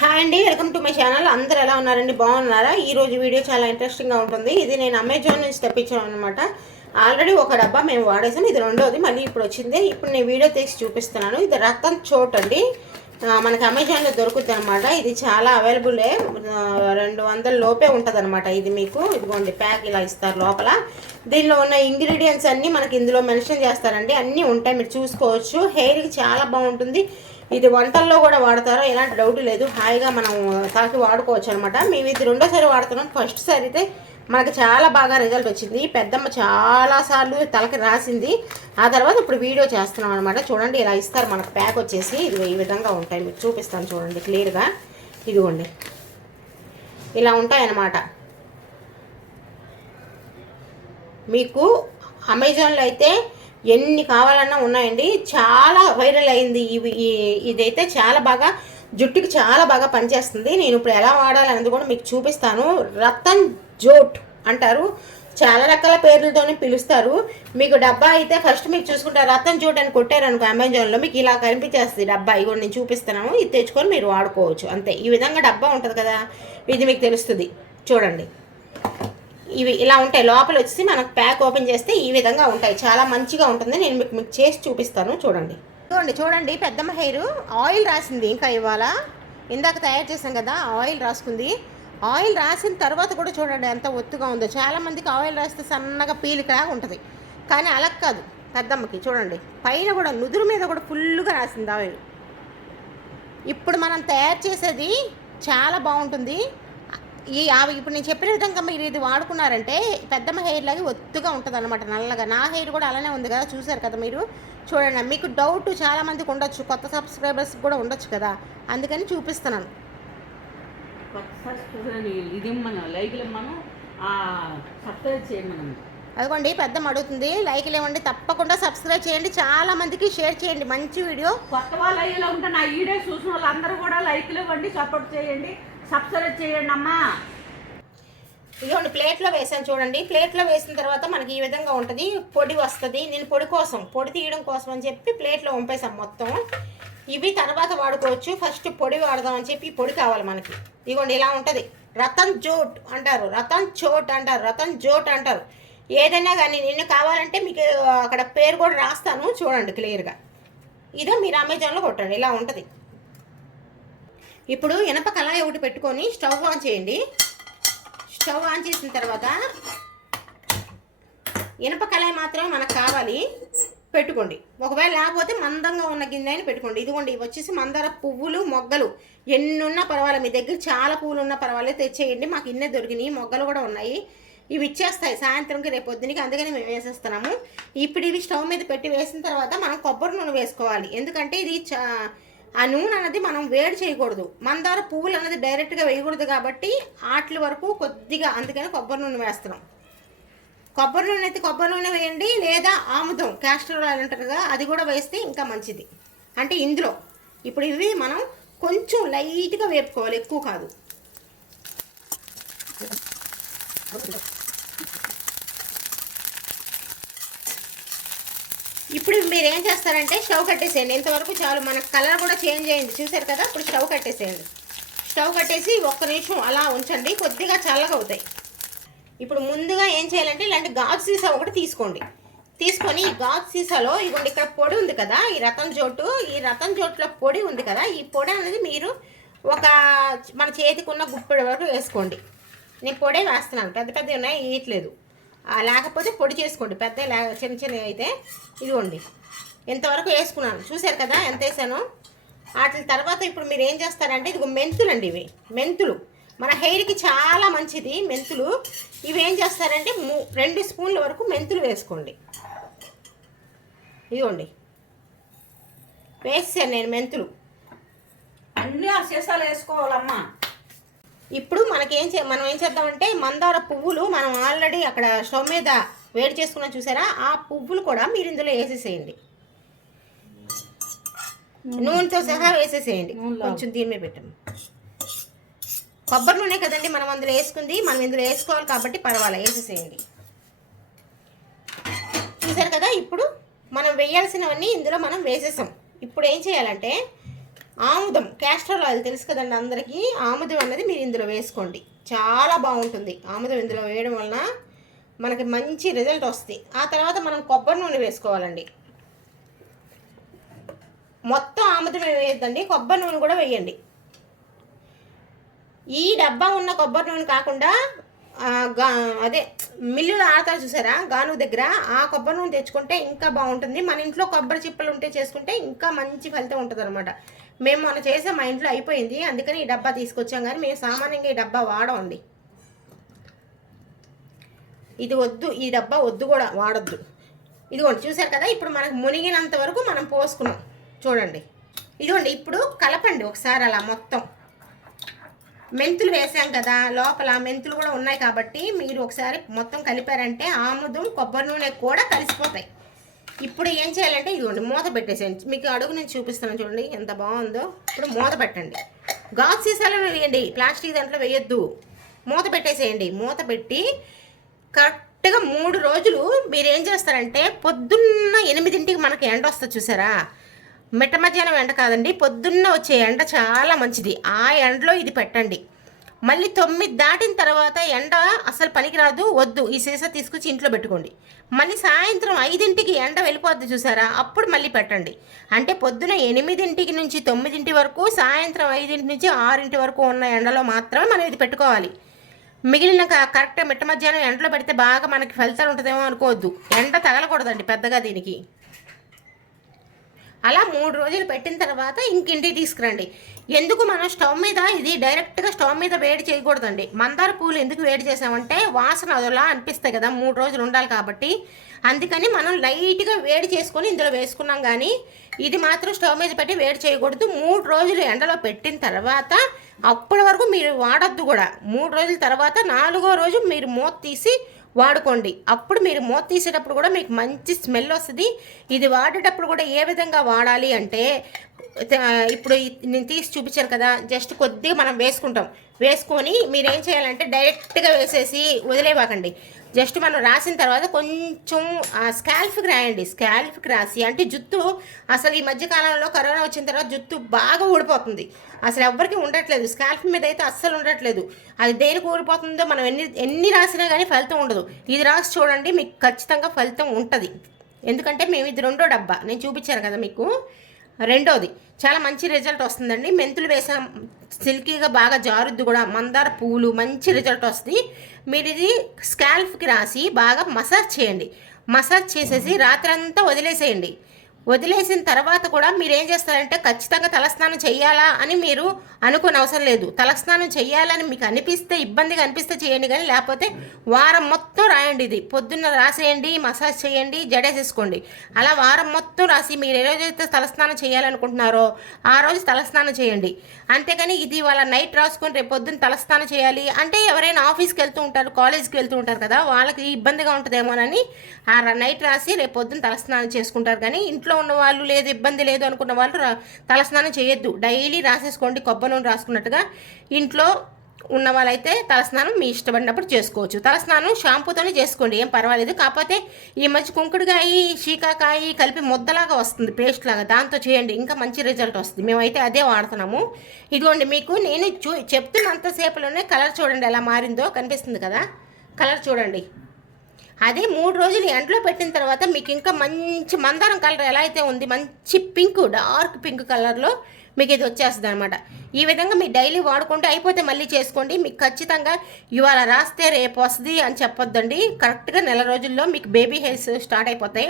Hi అండి welcome to my channel అందరు ఎలా ఉన్నారండి? బాగున్నారా? ఈరోజు వీడియో చాలా ఇంట్రెస్టింగ్గా ఉంటుంది. ఇది నేను అమెజాన్ నుంచి తెప్పించాను అనమాట ఆల్రెడీ ఒక డబ్బా మేము వాడేసాం. ఇది రెండోది. మళ్ళీ ఇప్పుడు వచ్చింది. ఇప్పుడు నేను వీడియో తీసి చూపిస్తున్నాను. ఇది రక్తం చోట్ అండి. మనకి అమెజాన్లో దొరుకుతుంది అనమాట ఇది చాలా అవైలబులే రెండు వందల లోపే ఉంటుంది అనమాట ఇది మీకు. ఇదిగోండి ప్యాక్ ఇలా ఇస్తారు లోపల. దీనిలో ఉన్న ఇంగ్రీడియంట్స్ అన్నీ మనకి ఇందులో మెన్షన్ చేస్తారండి. అన్నీ ఉంటాయి. మీరు చూసుకోవచ్చు. హెయిర్కి చాలా బాగుంటుంది. ఇది వంటల్లో కూడా వాడతారో? ఎలాంటి డౌట్ లేదు. హాయిగా మనం తాకి వాడుకోవచ్చు అనమాట మేము ఇది రెండోసారి వాడుతున్నాం. ఫస్ట్ సారి అయితే మనకి చాలా బాగా రిజల్ట్ వచ్చింది. పెద్దమ్మ చాలాసార్లు తలకి రాసింది. ఆ తర్వాత ఇప్పుడు వీడియో చేస్తున్నాం అనమాట చూడండి ఇలా ఇస్తారు. మనకు ప్యాక్ వచ్చేసి ఇది ఈ విధంగా ఉంటాయి. మీకు చూపిస్తాను చూడండి క్లియర్గా. ఇదిగోండి. ఇలా ఉంటాయన్నమాట. మీకు అమెజాన్లో అయితే ఎన్ని కావాలన్నా ఉన్నాయండి. చాలా వైరల్ అయింది ఇవి ఇదైతే చాలా బాగా జుట్టుకి చాలా బాగా పనిచేస్తుంది. నేను ఇప్పుడు ఎలా వాడాలనేది కూడా మీకు చూపిస్తాను. రతన్ జోట్ అంటారు. చాలా రకాల పేర్లతోనే పిలుస్తారు. మీకు డబ్బా అయితే ఫస్ట్ మీకు చూసుకుంటే రతన్ జోట్ అని కొట్టారనుకో అమెజాన్లో మీకు ఇలా కనిపించేస్తుంది డబ్బా. ఇగో నేను చూపిస్తున్నాను. ఇది తెచ్చుకొని మీరు వాడుకోవచ్చు. అంతే. ఈ విధంగా డబ్బా ఉంటుంది కదా? ఇది మీకు తెలుస్తుంది. చూడండి. ఇవి ఇలా ఉంటాయి. లోపల వచ్చి మనకు ప్యాక్ ఓపెన్ చేస్తే ఈ విధంగా ఉంటాయి. చాలా మంచిగా ఉంటుంది. నేను మీకు మీకు చేసి చూపిస్తాను. చూడండి. చూడండి చూడండి. పెద్దమ్మ హెయిర్ ఆయిల్ రాసింది ఇంకా ఇవాళ. ఇందాక తయారు చేసాం కదా ఆయిల్ రాసుకుంది. ఆయిల్ రాసిన తర్వాత కూడా చూడండి ఎంత ఒత్తుగా ఉందో. చాలా మందికి ఆయిల్ రాస్తే సన్నగా పీలికలా ఉంటుంది. కానీ అలా కాదు. పెద్దమ్మకి చూడండి. పైన కూడా నుదురు మీద కూడా ఫుల్గా రాసింది ఆయిల్. ఇప్పుడు మనం తయారు చేసేది చాలా బాగుంటుంది. ఈ అవి ఇప్పుడు నేను చెప్పిన విధంగా మీరు ఇది వాడుకున్నారంటే పెద్దమ్మ హెయిర్ లాగా ఒత్తుగా ఉంటుంది అనమాట నల్లగా. నా హెయిర్ కూడా అలానే ఉంది కదా చూసారు కదా మీరు? చూడండి మీకు డౌట్ చాలా మందికి ఉండొచ్చు కొత్త సబ్స్క్రైబర్స్ కూడా ఉండొచ్చు కదా? అందుకని చూపిస్తున్నాను. లైక్లు అదిగోండి పెద్దమ్మ అడుగుతుంది లైక్ ఇవ్వండి తప్పకుండా సబ్స్క్రైబ్ చేయండి చాలా మందికి షేర్ చేయండి మంచి వీడియో. కొత్త వాళ్ళు అయ్యేలా ఉంటే నా వీడియో చూసిన వాళ్ళందరూ కూడా లైక్లు ఇవ్వండి సపోర్ట్ చేయండి. సబ్స్క్రైబ్ చేయండి అమ్మా ఇదిగోండి ప్లేట్లో వేసాను చూడండి. ప్లేట్లో వేసిన తర్వాత మనకి ఈ విధంగా ఉంటుంది. పొడి వస్తుంది. నేను పొడి కోసం పొడి తీయడం కోసం అని చెప్పి ప్లేట్లో వంపేసాం మొత్తం. ఇవి తర్వాత వాడుకోవచ్చు. ఫస్ట్ పొడి వాడదాం అని చెప్పి పొడి కావాలి మనకి. ఇదిగోండి ఇలా ఉంటుంది. రతన్ జోట్ అంటారు. రతన్ చోట్ అంటారు. రతన్ జోట్ అంటారు. ఏదైనా కానీ నిన్ను కావాలంటే మీకు అక్కడ పేరు కూడా రాస్తాను. చూడండి క్లియర్గా. ఇదో మీరు అమెజాన్లో కొట్టండి. ఇలా ఉంటుంది. ఇప్పుడు ఇనప కళాయి ఒకటి పెట్టుకొని స్టవ్ ఆన్ చేయండి. స్టవ్ ఆన్ చేసిన తర్వాత ఇనప కళాయి మాత్రమే మనకు కావాలి. పెట్టుకోండి. ఒకవేళ లేకపోతే మందంగా ఉన్న గిన్నె అయినా పెట్టుకోండి. ఇదిగోండి ఇవి వచ్చేసి మందార పువ్వులు మొగ్గలు. ఎన్ని ఉన్నా పర్వాలేదు. మీ దగ్గర చాలా పువ్వులు ఉన్నా పర్వాలేదు. తెచ్చేయండి. మాకు ఇన్నే దొరికినాయి. మొగ్గలు కూడా ఉన్నాయి. ఇవి ఇచ్చేస్తాయి. సాయంత్రంకి రేపు పొద్దునకి అందుకని మేము వేసేస్తున్నాము. ఇప్పుడు ఇవి స్టవ్ మీద పెట్టి వేసిన తర్వాత మనం కొబ్బరి నూనె వేసుకోవాలి. ఎందుకంటే ఇది చా ఆ నూనె అనేది మనం వేడి చేయకూడదు. మందార పువ్వులు అనేది డైరెక్ట్గా వేయకూడదు కాబట్టి ఆటల వరకు కొద్దిగా అందుకని కొబ్బరి నూనె వేస్తున్నాం. కొబ్బరి నూనె అయితే కొబ్బరి నూనె వేయండి లేదా ఆముదం క్యాస్టర్ ఆయిల్ అంటారు కదా అది కూడా వేస్తే ఇంకా మంచిది. అంటే ఇందులో ఇప్పుడు ఇవి మనం కొంచెం లైట్గా వేపుకోవాలి ఎక్కువ కాదు. ఇప్పుడు మీరు ఏం చేస్తారంటే స్టవ్ కట్టేసేయండి. ఇంతవరకు చాలు మన కలర్ కూడా చేంజ్ అయ్యింది చూసారు కదా? ఇప్పుడు స్టవ్ కట్టేసేయండి. స్టవ్ కట్టేసి ఒక్క నిమిషం అలా ఉంచండి. కొద్దిగా చల్లగా అవుతాయి. ఇప్పుడు ముందుగా ఏం చేయాలంటే ఇలాంటి గాజు సీసా ఒకటి తీసుకోండి. తీసుకొని ఈ గాజు సీసాలో ఇదిగోండి ఇక్కడ పొడి ఉంది కదా? ఈ రతం జోటు. ఈ రతం జోట్లో పొడి ఉంది కదా? ఈ పొడి అనేది మీరు ఒక మన చేతికి ఉన్న గుప్పెడు వరకు వేసుకోండి. నేను పొడే వేస్తున్నాను. పెద్ద పెద్ద ఉన్నాయి. వేయట్లేదు లేకపోతే పొడి చేసుకోండి. పెద్ద లే- చిన్న చిన్నవి అయితే ఇదిగోండి. ఇంతవరకు వేసుకున్నాను. చూశారు కదా ఎంత వేసాను? వాటి తర్వాత ఇప్పుడు మీరు ఏం చేస్తారంటే ఇదిగో మెంతులు అండి ఇవి. మెంతులు. మన హెయిర్కి చాలా మంచిది మెంతులు. ఇవి ఏం చేస్తారంటే మూ రెండు స్పూన్ల వరకు మెంతులు వేసుకోండి. ఇదిగోండి. వేసాను నేను మెంతులు. అన్నీ ఆ సీసాలు వేసుకోవాలమ్మా. ఇప్పుడు మనకేం చే మనం ఏం చేద్దామంటే మందార పువ్వులు మనం ఆల్రెడీ అక్కడ స్టవ్ మీద వేడి చేసుకున్నాం చూసారా? ఆ పువ్వులు కూడా మీరు ఇందులో వేసేసేయండి. నూనెతో సహా వేసేసేయండి. కొంచెం దీని మీద పెట్టండి. కొబ్బరి నూనె కదండి మనం అందులో వేసుకుంది. మనం ఇందులో వేసుకోవాలి కాబట్టి పర్వాలేదు వేసేసేయండి. చూసారు కదా? ఇప్పుడు మనం వేయాల్సినవన్నీ ఇందులో మనం వేసేసాం. ఇప్పుడు ఏం చేయాలంటే ఆముదం. క్యాస్టర్ ఆయిల్ తెలుసు కదండి అందరికీ? ఆముదం అనేది మీరు ఇందులో వేసుకోండి. చాలా బాగుంటుంది. ఆముదం ఇందులో వేయడం వలన మనకి మంచి రిజల్ట్ వస్తుంది ఆ తర్వాత మనం కొబ్బరి నూనె వేసుకోవాలండి. మొత్తం ఆముదం వేయద్దండి. కొబ్బరి నూనె కూడా వేయండి. ఈ డబ్బా ఉన్న కొబ్బరి నూనె కాకుండా అదే మిల్లులో ఆడతారు చూసారా? గాను దగ్గర. ఆ కొబ్బరి నూనె తెచ్చుకుంటే ఇంకా బాగుంటుంది. మన ఇంట్లో కొబ్బరి చిప్పలు ఉంటే చేసుకుంటే ఇంకా మంచి ఫలితం ఉంటుంది అనమాట మేము మొన్న చేసే మా ఇంట్లో అయిపోయింది. అందుకని ఈ డబ్బా తీసుకొచ్చాం కానీ మేము సామాన్యంగా ఈ డబ్బా వాడమండి. ఇది వద్దు ఈ డబ్బా వద్దు కూడా వాడొద్దు. ఇదిగోండి చూసారు కదా? ఇప్పుడు మనకు మునిగినంత వరకు మనం పోసుకున్నాం. చూడండి. ఇదిగోండి ఇప్పుడు కలపండి ఒకసారి అలా మొత్తం. మెంతులు వేసాం కదా లోపల మెంతులు కూడా ఉన్నాయి కాబట్టి మీరు ఒకసారి మొత్తం కలిపారంటే ఆముదం కొబ్బరి నూనె కూడా కలిసిపోతాయి. ఇప్పుడు ఏం చేయాలంటే ఇదిగోండి మూత పెట్టేసేయండి. మీకు అడుగు నేను చూపిస్తాను చూడండి ఎంత బాగుందో. ఇప్పుడు మూత పెట్టండి. గాజు సీసాలో వేయండి ప్లాస్టిక్ దాంట్లో వేయొద్దు. మూత పెట్టేసేయండి మూత పెట్టి కరెక్ట్గా మూడు రోజులు మీరు ఏం చేస్తారంటే పొద్దున్న ఎనిమిదింటికి మనకి ఎండ వస్తుంది చూసారా? మిట్ట మధ్యాహ్నం ఎండ కాదండి పొద్దున్న వచ్చే ఎండ చాలా మంచిది. ఆ ఎండలో ఇది పెట్టండి. మళ్ళీ తొమ్మిది దాటిన తర్వాత ఎండ అసలు పనికిరాదు వద్దు. ఈ సీసా తీసుకొచ్చి ఇంట్లో పెట్టుకోండి. మళ్ళీ సాయంత్రం ఐదింటికి ఎండ వెళ్ళిపోద్ది చూసారా? అప్పుడు మళ్ళీ పెట్టండి. అంటే పొద్దున ఎనిమిదింటికి నుంచి తొమ్మిదింటి వరకు సాయంత్రం ఐదింటి నుంచి ఆరింటి వరకు ఉన్న ఎండలో మాత్రమే మనం ఇది పెట్టుకోవాలి. మిగిలిన క- కరెక్ట్ మిట్ట మధ్యాహ్నం ఎండలో పెడితే బాగా మనకి ఫలితాలు ఉంటుందేమో అనుకోవద్దు. ఎండ తగలకూడదండి పెద్దగా దీనికి. అలా మూడు రోజులు పెట్టిన తర్వాత ఇంకింటికి తీసుకురండి. ఎందుకు మనం స్టవ్ మీద ఇది డైరెక్ట్గా స్టవ్ మీద వేడి చేయకూడదండి. మందార పూలు ఎందుకు వేడి చేసామంటే వాసన అదోలా అనిపిస్తాయి కదా మూడు రోజులు ఉండాలి కాబట్టి. అందుకని మనం లైట్గా వేడి చేసుకొని ఇందులో వేసుకున్నాం కానీ ఇది మాత్రం స్టవ్ మీద పెట్టి వేడి చేయకూడదు. మూడు రోజులు ఎండలో పెట్టిన తర్వాత అప్పటి వరకు మీరు వాడొద్దు కూడా. మూడు రోజుల తర్వాత నాలుగో రోజు మీరు మూత తీసి వాడుకోండి. అప్పుడు మీరు మూత తీసేటప్పుడు కూడా మీకు మంచి స్మెల్ వస్తుంది. ఇది వాడేటప్పుడు కూడా ఏ విధంగా వాడాలి అంటే ఇప్పుడు నేను తీసి చూపించాను కదా జస్ట్ కొద్దిగా మనం వేసుకుంటాం. వేసుకొని మీరు ఏం చేయాలంటే డైరెక్ట్గా వేసేసి వదిలేవాకండి జస్ట్ మనం రాసిన తర్వాత కొంచెం ఆ స్కాల్ఫ్కి రాయండి. స్కాల్ఫ్కి రాసి అంటే జుత్తు అసలు ఈ మధ్య కాలంలో కరోనా వచ్చిన తర్వాత జుత్తు బాగా ఊడిపోతుంది. అసలు ఎవ్వరికి ఉండట్లేదు. స్కాల్ఫ్ మీద అయితే అస్సలు ఉండట్లేదు. అది దేనికి ఊడిపోతుందో మనం ఎన్ని ఎన్ని రాసినా కానీ ఫలితం ఉండదు. ఇది రాసి చూడండి మీకు ఖచ్చితంగా ఫలితం ఉంటుంది. ఎందుకంటే మేము ఇది రెండో డబ్బా. నేను చూపించాను కదా మీకు. రెండోది చాలా మంచి రిజల్ట్ వస్తుందండి. మెంతులు వేసాం సిల్కీగా బాగా జారుద్ది కూడా. మందార పువ్వులు మంచి రిజల్ట్ వస్తుంది. మీరు ఇది స్కాల్ఫ్కి రాసి బాగా మసాజ్ చేయండి. మసాజ్ చేసేసి రాత్రంతా వదిలేసేయండి. వదిలేసిన తర్వాత కూడా మీరు ఏం చేస్తారంటే ఖచ్చితంగా తలస్నానం చేయాలా అని మీరు అనుకునే అవసరం లేదు. తలస్నానం చేయాలని మీకు అనిపిస్తే ఇబ్బందిగా అనిపిస్తే చేయండి కానీ లేకపోతే వారం మొత్తం రాయండి ఇది. పొద్దున్న రాసేయండి మసాజ్ చేయండి జడేసేసుకోండి. అలా వారం మొత్తం రాసి మీరు ఏ రోజైతే తలస్నానం చేయాలనుకుంటున్నారో ఆ రోజు తలస్నానం చేయండి. అంతేకాని ఇది వాళ్ళ నైట్ రాసుకొని రేపు పొద్దున్న తలస్నానం చేయాలి అంటే ఎవరైనా ఆఫీస్కి వెళ్తూ ఉంటారు కాలేజ్కి వెళ్తూ ఉంటారు కదా వాళ్ళకి ఇబ్బందిగా ఉంటుందేమోనని ఆ నైట్ రాసి రేపు పొద్దున్న తలస్నానం చేసుకుంటారు. కానీ ఇంట్లో ఉన్న వాళ్ళు లేదు ఇబ్బంది లేదు అనుకున్న వాళ్ళు రా- తలస్నానం చేయొద్దు. డైలీ రాసేసుకోండి కొబ్బరి నూనె రాసుకున్నట్టుగా ఇంట్లో ఉన్న వాళ్ళైతే తలస్నానం మీ ఇష్టపడినప్పుడు చేసుకోవచ్చు. తలస్నానం షాంపూతోనే చేసుకోండి ఏం పర్వాలేదు. కాకపోతే ఈ మధ్య కుంకుడుకాయ షీకాకాయ కలిపి ముద్దలాగా వస్తుంది పేస్ట్ లాగా. దాంతో చేయండి ఇంకా మంచి రిజల్ట్ వస్తుంది. మేమైతే అదే వాడుతున్నాము. ఇదిగోండి మీకు నేను చూ చెప్తున్నంతసేపులోనే కలర్ చూడండి ఎలా మారిందో కనిపిస్తుంది కదా? కలర్ చూడండి. అదే మూడు రోజులు ఎండలో పెట్టిన తర్వాత మీకు ఇంకా మంచి మందారం కలర్ ఎలా అయితే ఉంది మంచి పింక్ డార్క్ పింక్ కలర్లో మీకు ఇది వచ్చేస్తుంది అనమాట ఈ విధంగా మీరు డైలీ వాడుకుంటే అయిపోతే మళ్ళీ చేసుకోండి. మీకు ఖచ్చితంగా ఇవాళ రాస్తే రేపు వస్తుంది అని చెప్పొద్దండి. కరెక్ట్గా నెల రోజుల్లో మీకు బేబీ హెయిర్స్ స్టార్ట్ అయిపోతాయి.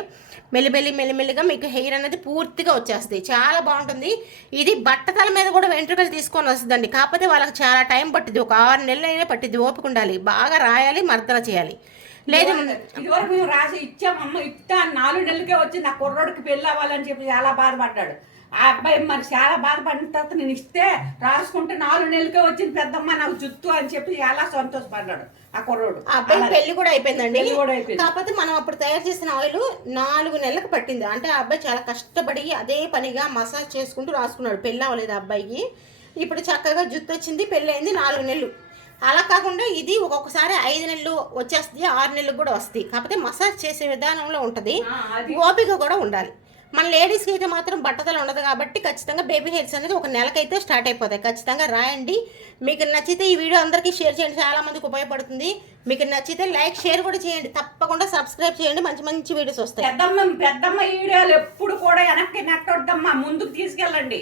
మెల్లిమెల్లి మెల్లిమెల్లిగా మీకు హెయిర్ అనేది పూర్తిగా వచ్చేస్తుంది. చాలా బాగుంటుంది. ఇది బట్టతల మీద కూడా వెంట్రుకలు తీసుకొని వస్తుందండి. కాకపోతే వాళ్ళకి చాలా టైం పట్టింది ఒక ఆరు నెలలు అయినా పట్టింది ఓపిక ఉండాలి. బాగా రాయాలి మర్దన చేయాలి. లేదు. ఇదివరకు మేము రాసి ఇచ్చామమ్మ ఇట్టా నాలుగు నెలలకే వచ్చి నా కుర్రోడికి పెళ్ళి అవ్వాలని చెప్పి చాలా బాధపడ్డాడు. ఆ అబ్బాయి మరి చాలా బాధపడిన తర్వాత నేను ఇస్తే రాసుకుంటే నాలుగు నెలలకే వచ్చింది పెద్దమ్మ నాకు జుత్తు అని చెప్పి చాలా సంతోషపడ్డాడు ఆ కుర్రోడు. ఆ అబ్బాయి. పెళ్ళి కూడా అయిపోయిందండి. కూడా అయిపోయింది. కాకపోతే మనం అప్పుడు తయారు చేసిన ఆయిల్ నాలుగు నెలలకు పట్టింది. అంటే ఆ అబ్బాయి చాలా కష్టపడి అదే పనిగా మసాజ్ చేసుకుంటూ రాసుకున్నాడు. పెళ్ళి అవ్వలేదు ఆ అబ్బాయికి. ఇప్పుడు చక్కగా జుత్తు వచ్చింది పెళ్ళి అయింది నాలుగు నెలలు. అలా కాకుండా ఇది ఒక్కొక్కసారి ఐదు నెలలు వచ్చేస్తుంది ఆరు నెలలు కూడా వస్తుంది కాకపోతే మసాజ్ చేసే విధానంలో ఉంటుంది. ఓపిక కూడా ఉండాలి. మన లేడీస్కి అయితే మాత్రం బట్టతలు ఉండదు కాబట్టి ఖచ్చితంగా బేబీ హెయిర్స్ అనేది ఒక నెలకైతే స్టార్ట్ అయిపోతాయి. ఖచ్చితంగా రాయండి. మీకు నచ్చితే ఈ వీడియో అందరికీ షేర్ చేయండి. చాలా మందికి ఉపయోగపడుతుంది. మీకు నచ్చితే లైక్ షేర్ కూడా చేయండి. తప్పకుండా సబ్స్క్రైబ్ చేయండి. మంచి మంచి వీడియోస్ వస్తాయి. పెద్దమ్మ పెద్దమ్మ వీడియోలు ఎప్పుడు కూడా వెనక్కి నెట్టొద్దమ్మా. ముందుకు తీసుకెళ్ళండి.